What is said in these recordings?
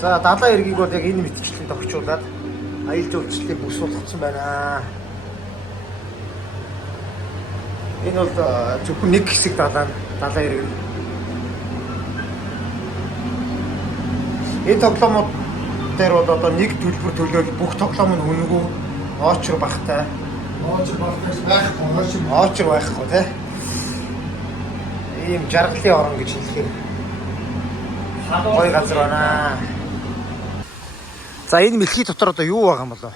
За далайн эргийг бол яг энэ мэтчлэн тохижуулаад аялал жуулчлалыг бүс болгоцсон байна. Энэ бол зөвхөн нэг хэсэг далайн эрэг нь. Энэ тоглоомууд дээр бол одоо нэг төлбөр төлөөл бүх тоглоом нь үнэгүй оочр багтай. Оочр байхгүй тий. Ийм жаргалын орон гэж хэлэхээр гоё газар байна. За энэ мэлхий дотор одоо юу байгаа юм болов?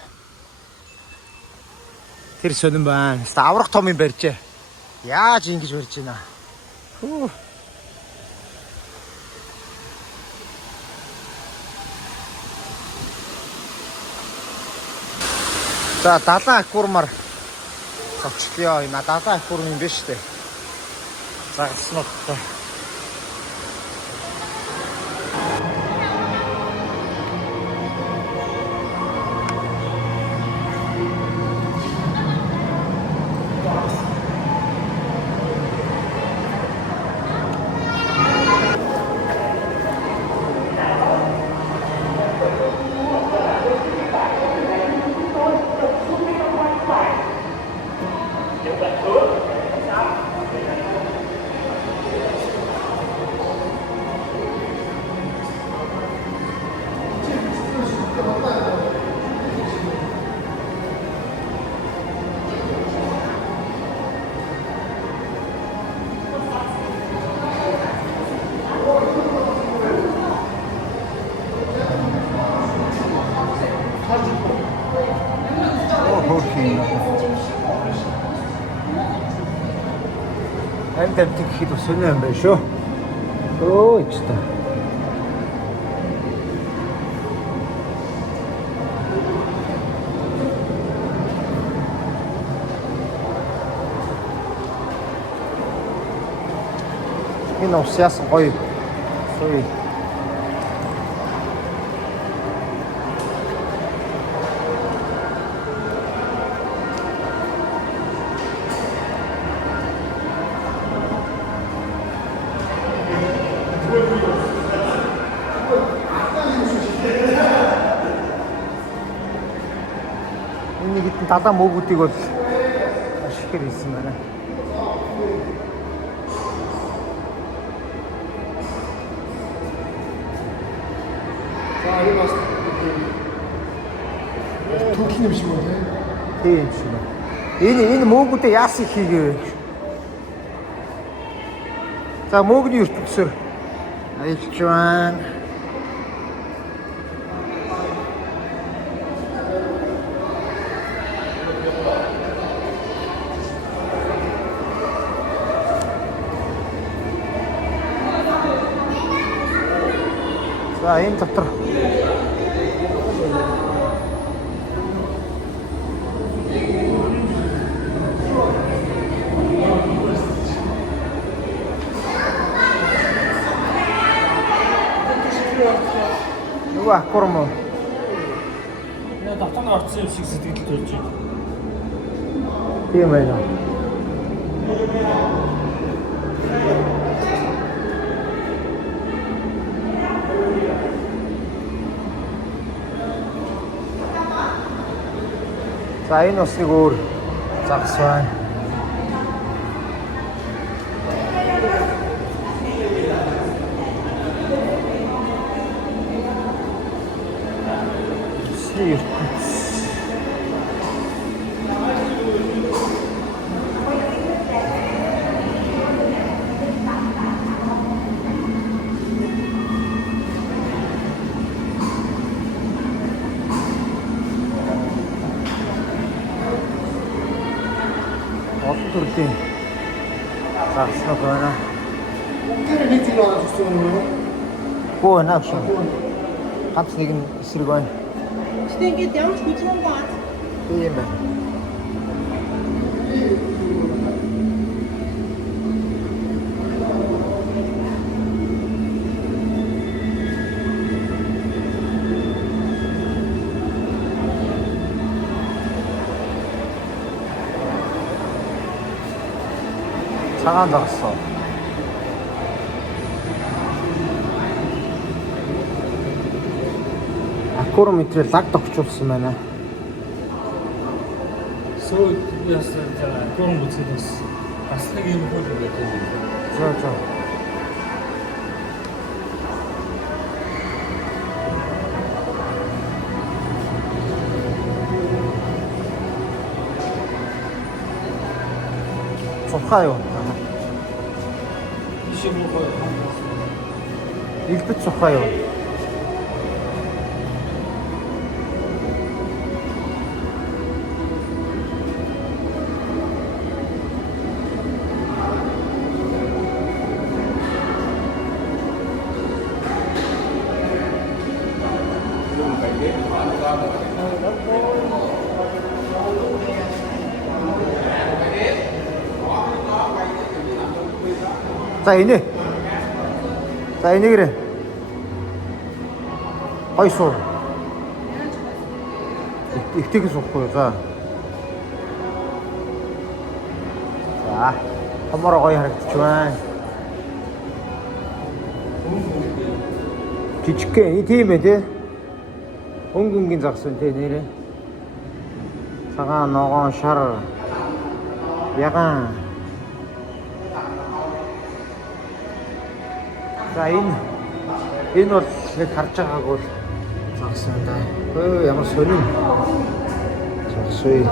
Тэр сонирн байна. Аврах том юм барьжээ. Яаж ингэж барьж байна? За далайн аквариумаар цогцлоо. Энэ далайн аквариум юм биш үү? Загаснуудтай. Амт гэхэд бас сонир юм байна шүү. Өө ч та. Энэ ус яасан гоё. Сой. Энэ хитэн далайн мөөгүүдийг бол ашиглахэр хийсэн байна. За энэ бас түүхний юм шиг байна. Тийм юм шиг байна. Энэ мөөгүүдээ яасан хийгээ. За мөөгний ертөнцөөр аялж байна. За энэ дотор нөгөө аквариум уу? Яа татан орцсон юм шиг сэтгэл төрж байна. Тийм байна. За энэ усыг өөр загас байна. Олон төрлийн загас байна. Тэр нэг зүйл байгаа гэсэн юм уу? Гоо наач. Ганц нэг нь эсрэг байна. Гэтэ ингээд ямар ч хүчрэн баа. Тийм байна. цагаан загас. Маккорон мэтрэл лаг тогчулсан байна. Сөө яасан гурван бүцгээс бас нэг юм хөл гэдэг. За. Цухаа юу? Ишиг муу. Илбэт цухаа юу? За инээ. За инээгээрээ. Гой суу. Ихтэйг суухгүй. За. За. Хамаараа гоё харагдчих байна. Жижигхэн тийм ээ тий. Өнгөнгийн загсан тий нэрээ. Цагаан ногоон шар. Яган. За энэ бол яг харж байгааг бол загсан да. Өө ямар сонин. Загсгүй.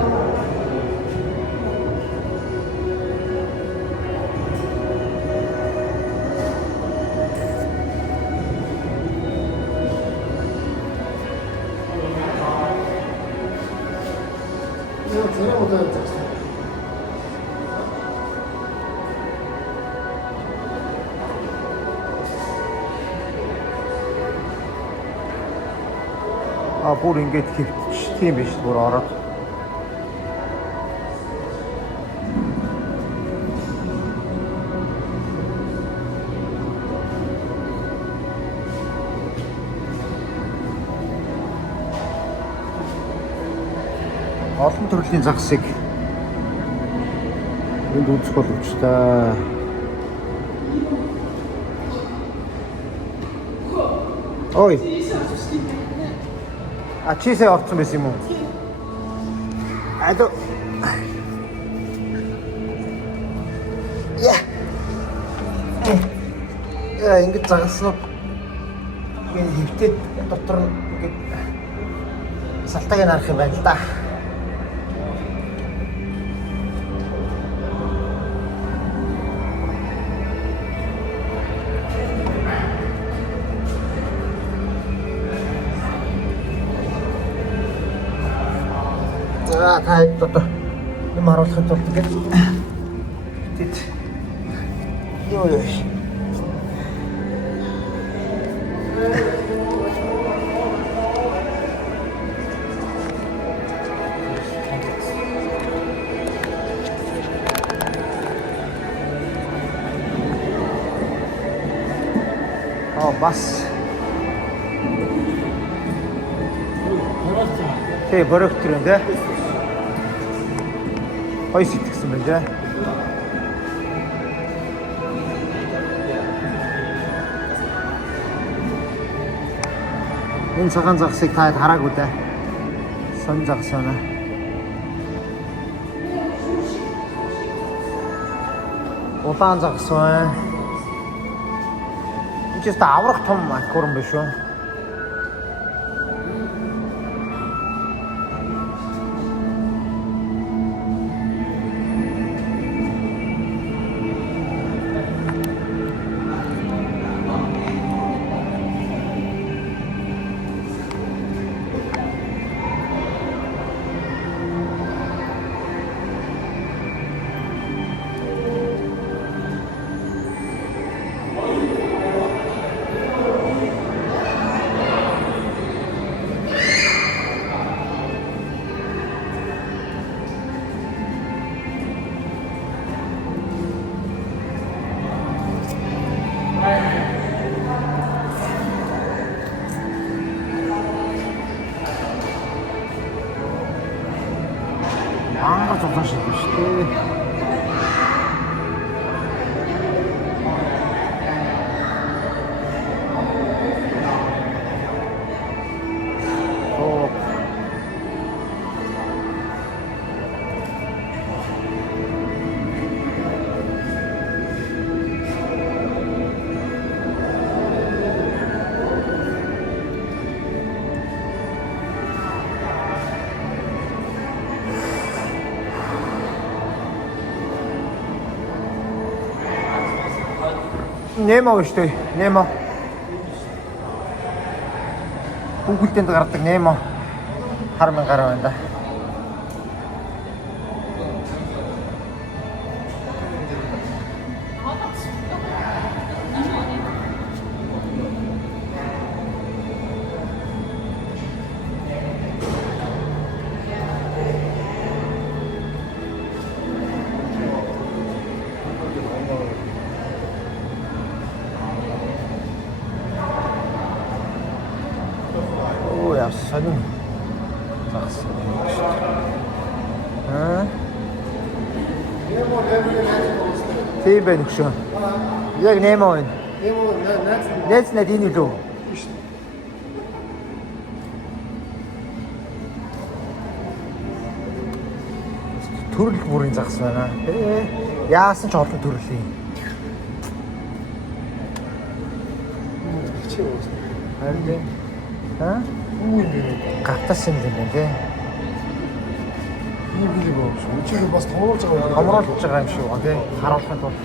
Бүр ингэж хөвчтэй юм биш бүр ороод. Олон төрлийн загсыг энд үзэх боломж та. Ой. А чисээ орсон байсан юм уу? Адо. Ингэж загсан. Ингээд хөвтөд дотор нь ингээд салтааг нь харах юм байна л да. За таад одоо юм харуулахын тулд ингээд тэт ёо бас Тэ борогтөр юм дээ. Хой сэтгсэн байна дээ. Энэ цагаан загсыг та хараагүй дээ. Сон загсана. Улаан загс байна. Энэ ч гэсэн аврах том аквариум биш үү? Зогсож шүү дээ. Немо шүү дээ. Немо. Google-д гардаг Немо. Харман гараа байна да. Яа сонин загсан. Тийм байх шүү. Яг Немо байна. Нэц надийн илүү. Төрөл бүрийн загсан байна. Яасан ч олон төрөл юм. Харин гатасан юм байна тий. Ийм билэг байна шүү. Үчиг бас томруулж байгаа. Томруулж байгаа юм шүү тий. Харуулахын тулд.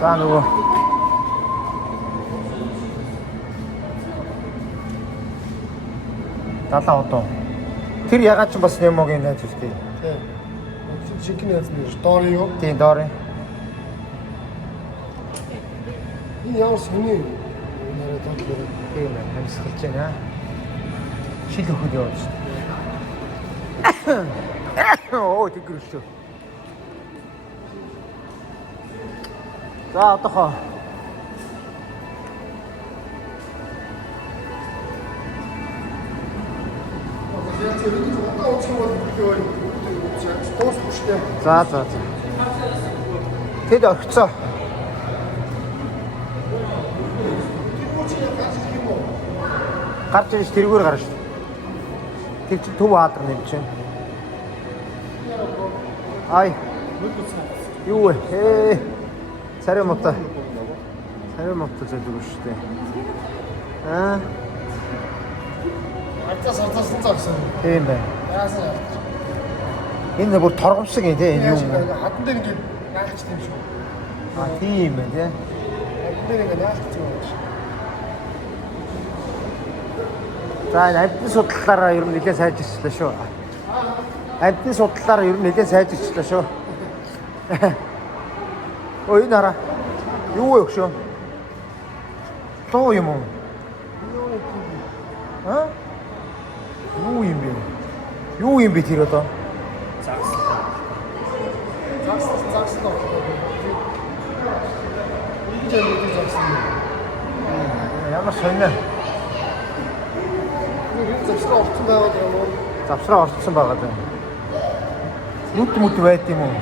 За нөгөө далаа одоо. Тэр ягаад ч бас Немогийн найз үстэй. Тий. Шинхэн яз нэр Дори юу? Тийм Дори. Энэ ямар сони нэрээ тодлоо. Тийм ээ, хамсгалж байна. Шил өгөхөд яваад шүү. Оо тэгэрч шүү. За одоохоо За. Тэд орхицоо. Гарч ирж тэргээр гарна шүү. Тэр чинь төв хаадаг юм чинь. Ай. Юу вэ? Царай мотой зөвлөг шүү дээ. Артаас загсан. Тийм бай. Яасан. Энэ бүр торгомшиг юм тий энэ юм. Хатан дээр ингээд наалч тийм шүү. Тийм ээ тий. Хатан дээр ингээд наалч тийм байна шүү. За амьтны судлалаараа ер нь нэлээд сайжирчлаа шүү. Амьтны судлалаараа ер нь нэлээд сайжирчлаа шүү. Ой энэ хараа. Юу вэ өгшөө? Тоо юм уу? Юу юм бэ? Юу юм бэ тэр одоо? Загсан. Ինչ է դու загсан։ Ямар сонио. Завсраа орсон байгаа юм уу? Завсраа орсон байгаа даа. Нүд байт юм уу?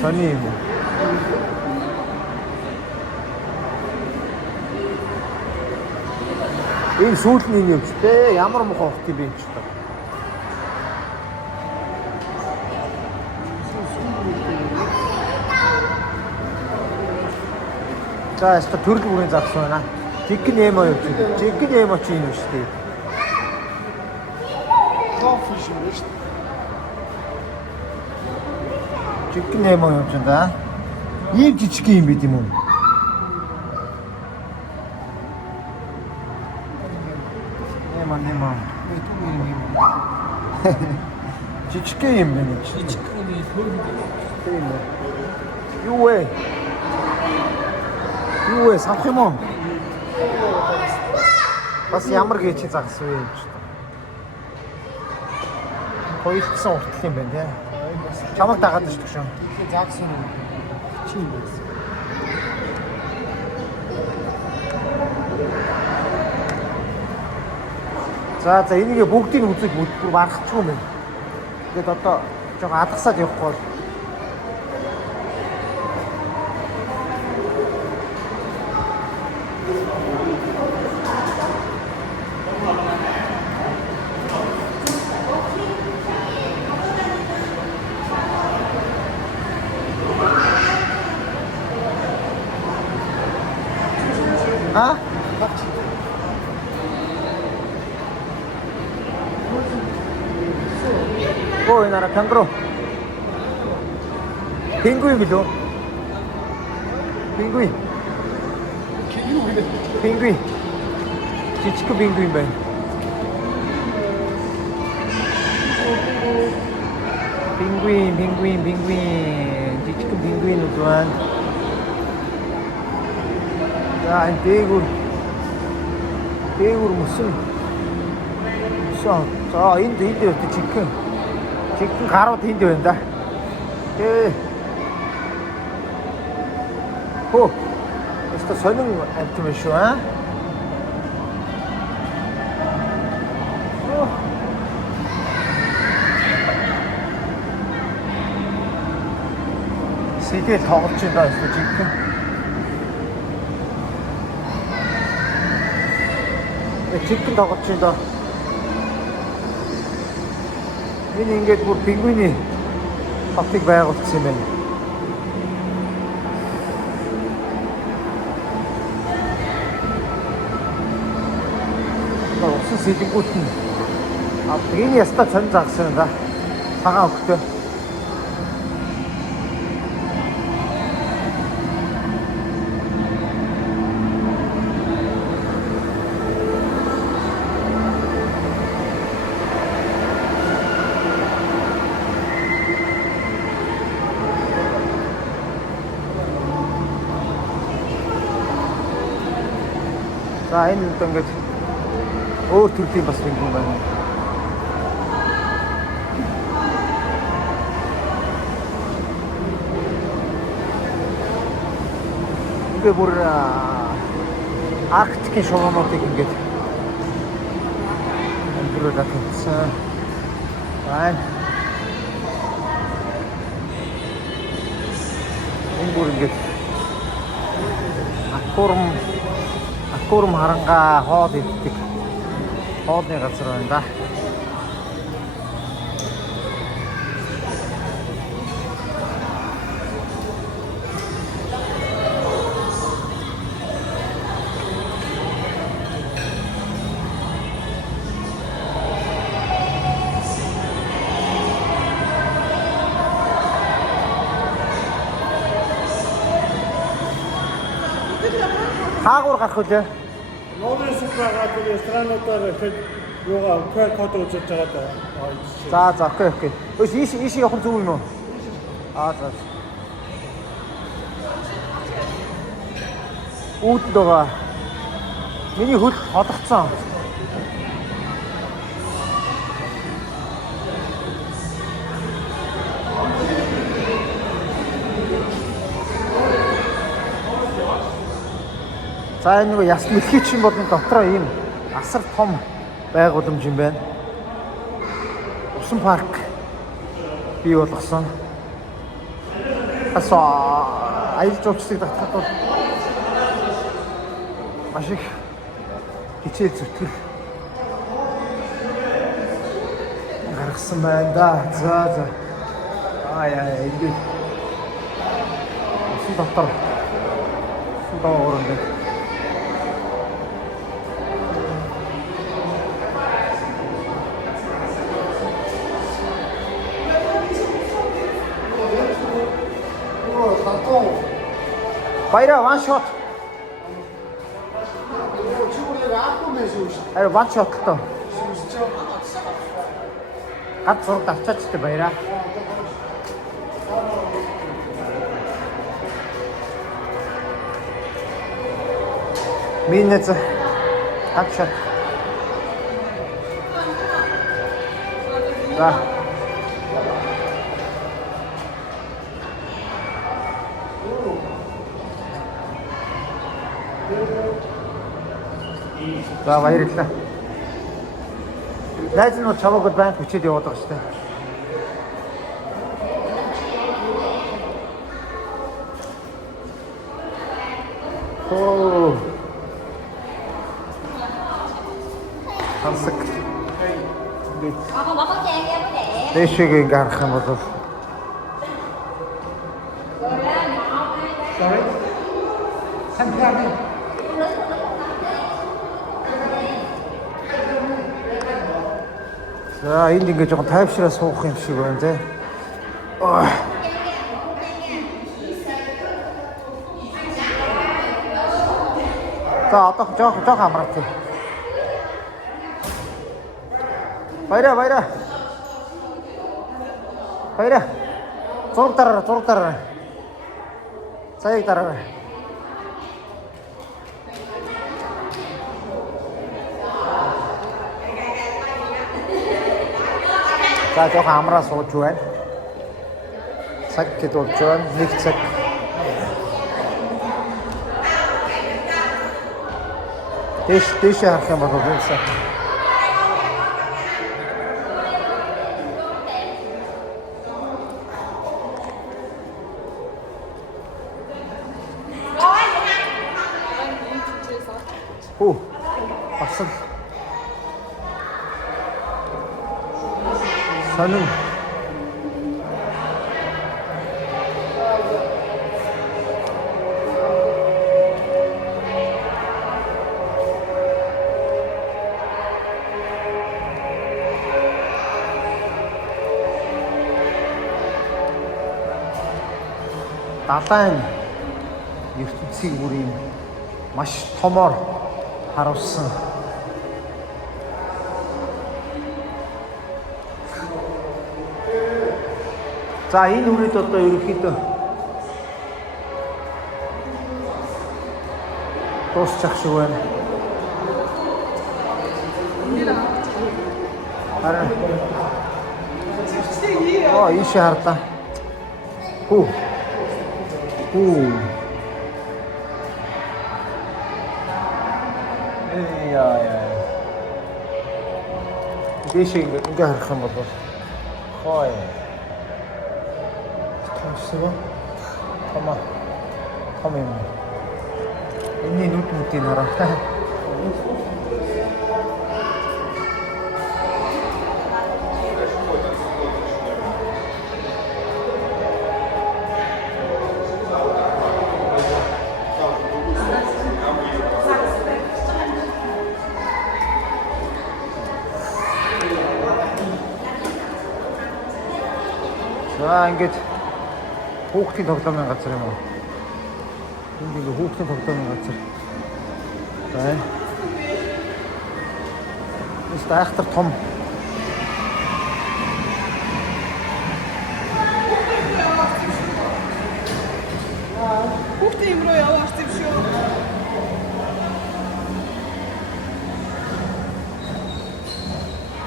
Сони юм. Энэ сүүлний юм ч те ямар мохоо хот юм бэ ч та. За яста төрөл бүрийн загсан байна. Chicken Nemo юу ч. Chicken Nemo ч юм шүү дээ. Кофе шүү дээ. Chicken Nemo юм ч да. Ийм жижиг юм бид юм уу? Немо. Жижиг юм байна. Жижиг хүний төрөл. Тийм ээ. Юу вэ? Юу вэ? Савх юм уу? Бас ямар гэж загсан вэ гэж. Хоёртсан уртл юм байна тий. Чамаг дагаад шүү дээ. Тэгэхээр загсан юм. Чи юм байсан. За энийг бүгдийг үзэг бүр барахгүй юм байна. Тэгэд одоо жоо алгасаад явахгүй бол 이 나라 캥거루. 펭귄이죠. 펭귄. 펭귄. 지치크 펭귄 배. 펭귄. 지치크 펭귄 또한. 자, 대구로 무슨 자, 인도 지금 가로부터 인도인다. Esta sonung etmişu ha. 세계 더 거친다 했어 지금. 지금 더 거친다. 이게 뭐 빙귄이 갑자기 봐야 거치면. 없어 세진 꽃은 비행기 에스타 전 작성다 상하없다. 자, ini 있던 거지. 오, 둘째 봤어, 빙빙만. 이게 뭐라. 아크티킨 쇼마모 되긴 게. 안 그러다 괜찮아. 아이. 공부를 게. 아꼬름 하란가 허디. 허디가 들어온다. 하고로 갔거든. Новые супермаркеты, страны 요가 QR-코드 줬잖아. 자, 그래. 이시가 혼자 울노. 자. 옷도가 미니 훗 어떻자. За энэ нэг ясны илгээч юм бол дотроо ийм асар том байгууламж юм байна. Усан парк бий болгосон. Аялал жуулчлалыг татахад бол маш их хичээл зүтгэл гаргасан байна да. За. Ингээд усан дотор доорн Bayra one shot. 아니 one shot 또. 갓 저렇게 닥쳤을 때 bayra. Minutes. 갓 shot. 자. За баярлалаа. Найз нь чамайг банк хүчээд яваад байгаа шүү дээ. Хансаг. Дэшиг ингээ харах юм бол Sorry? Санхаа. За энд ингээд жоохон тайвшраа суух юм шиг байна те. За одоо жоох амраад тий. Баяра. Зураг дараарай. Цаийг дараарай. За жоох амраа сууж байна. Цаг хэд болж байна? 1 цаг. Дэш харах юм бол үгүй. Басал. Сонин. Далайн ертөнцийг бүр юм маш томоор харуулсан. За энэ үрээд одоо ерөнхийдөө дуусчих шиг байна. Харин ийшээ харлаа. Дэш ингээ харах юм бол хой. Томсоо. Том юм. Энэний нүдний хараа. За ингээд хүүхдийн тоглоомын газар юм уу? Энд ингээ хүүхдийн тоглоомын газар. За. Эст айхтар том. Хүүхдээ юм руу яваарч юм шүү.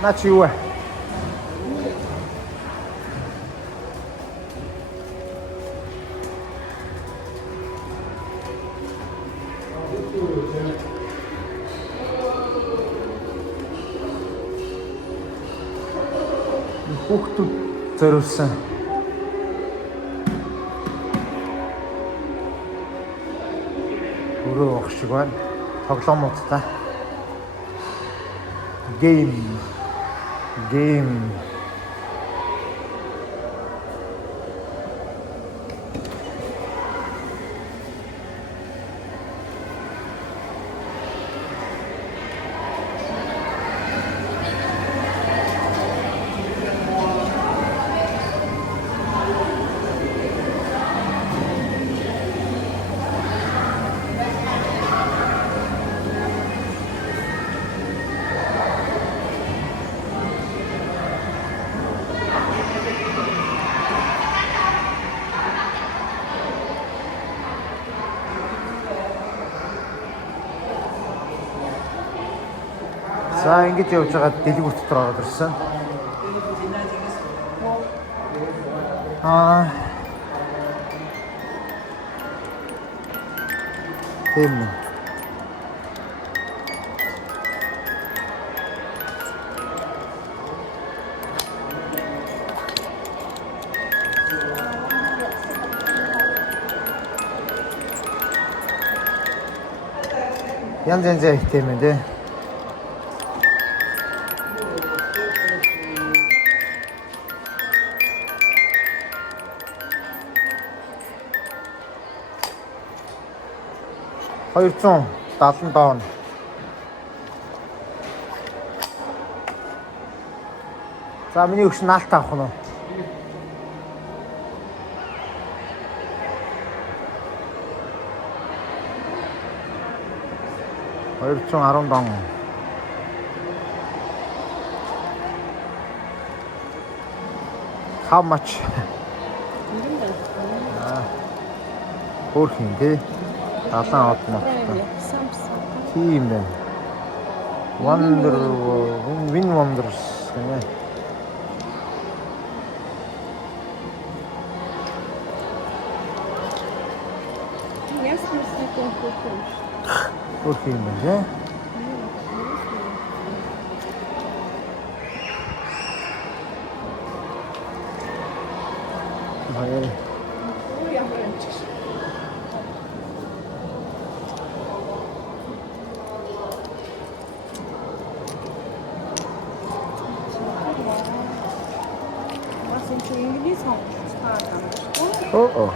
Наач юу вэ? Хүүхдүүд зориулсан өрөө ах шиг байна. Тоглоомуудтай. Game. За ингэж явж байгаа дэлгүүр дотор ороод ирсэн. Тийм. Янз тийм ээ дээ. $270. За миний өгш наалт авах нь. 210 дон. How much? Хөөх юм тий. 70 од мод. Тийм байна. Win wonders гэнэ. Хөөх юм байна тий. Hayır. Oh.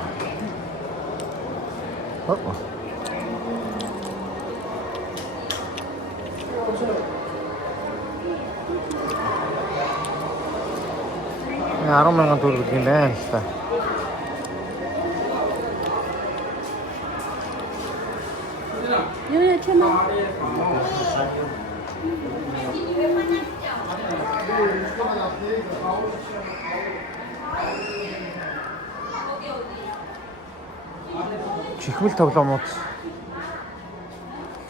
Ya, 10,000 төгрөг юм байна л та.有钱吗？ Чихмэл тоглоомууд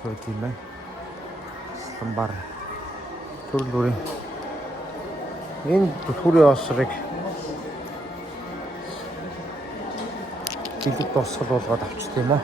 гэдэг юм байна. Стамбар төрөл бүрийн энэ бүрийн осрыг билет босгол болгоод авчт юм аа.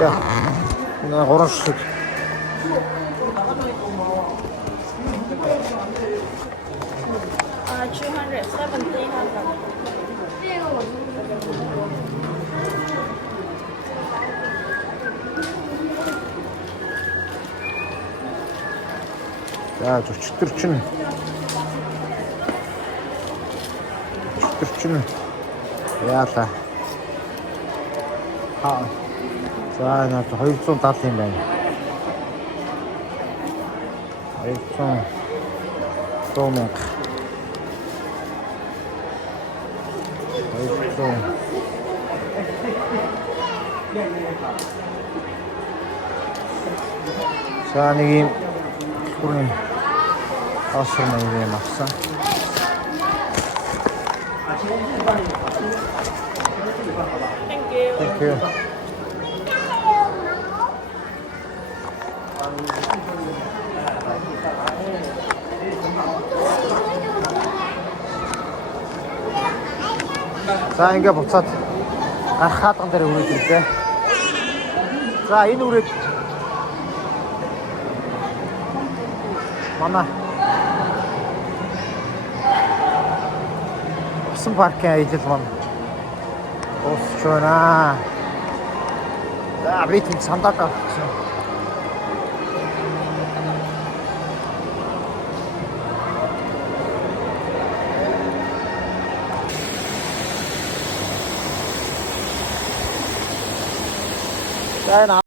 Ja, een orange stuk. За өчтөр чинь яалаа. За наад 270 юм байна. 200 мянга. 200. За нэг юм хүрэн асар маяг юм авсан. Thank you. За ингээ буцаад гарах хаалган дээр үрээд ирлээ. За энэ үрээд манай усан паркын аялал маань дуусч байна. За би тийм сандаад авчихсан. Đây nào.